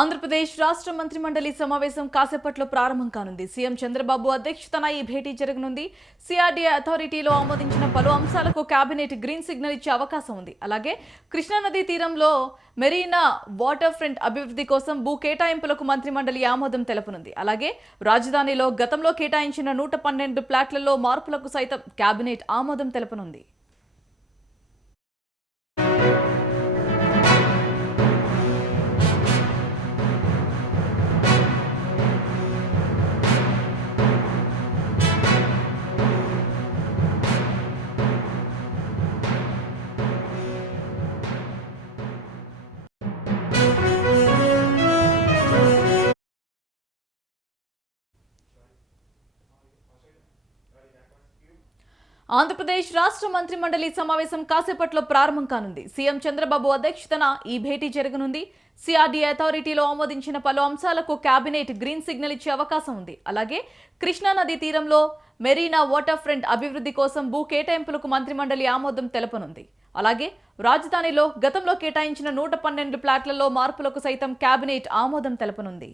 ఆంధ్రప్రదేశ్ రాష్ట్ర మంత్రి మండలి సమావేశం కాసేపట్లో ప్రారంభం కానుంది. సీఎం చంద్రబాబు అధ్యక్షతన ఈ భేటీ జరగనుంది. సిఆర్డీఏ అథారిటీలో ఆమోదించిన పలు అంశాలకు కేబినెట్ గ్రీన్ సిగ్నల్ ఇచ్చే అవకాశం ఉంది. అలాగే కృష్ణానదీ తీరంలో మెరీనా వాటర్ ఫ్రంట్ అభివృద్ధి కోసం భూ కేటాయింపులకు మంత్రి మండలి ఆమోదం తెలపనుంది. అలాగే రాజధానిలో గతంలో కేటాయించిన నూట పన్నెండు ప్లాట్లలో మార్పులకు సైతం కేబినెట్ ఆమోదం తెలపనుంది. ఆంధ్రప్రదేశ్ రాష్ట్ర మంత్రి మండలి సమావేశం కాసేపట్లో ప్రారంభం కానుంది. సీఎం చంద్రబాబు అధ్యక్షతన ఈ భేటీ జరగనుంది. సిఆర్డీఏ అథారిటీలో ఆమోదించిన పలు అంశాలకు కేబినెట్ గ్రీన్ సిగ్నల్ ఇచ్చే అవకాశం ఉంది. అలాగే కృష్ణానది తీరంలో మెరీనా వాటర్ ఫ్రంట్ అభివృద్ధి కోసం భూ కేటాయింపులకు మంత్రి మండలి ఆమోదం తెలపనుంది. అలాగే రాజధానిలో గతంలో కేటాయించిన నూట పన్నెండు ప్లాట్లలో మార్పులకు సైతం కేబినెట్ ఆమోదం తెలపనుంది.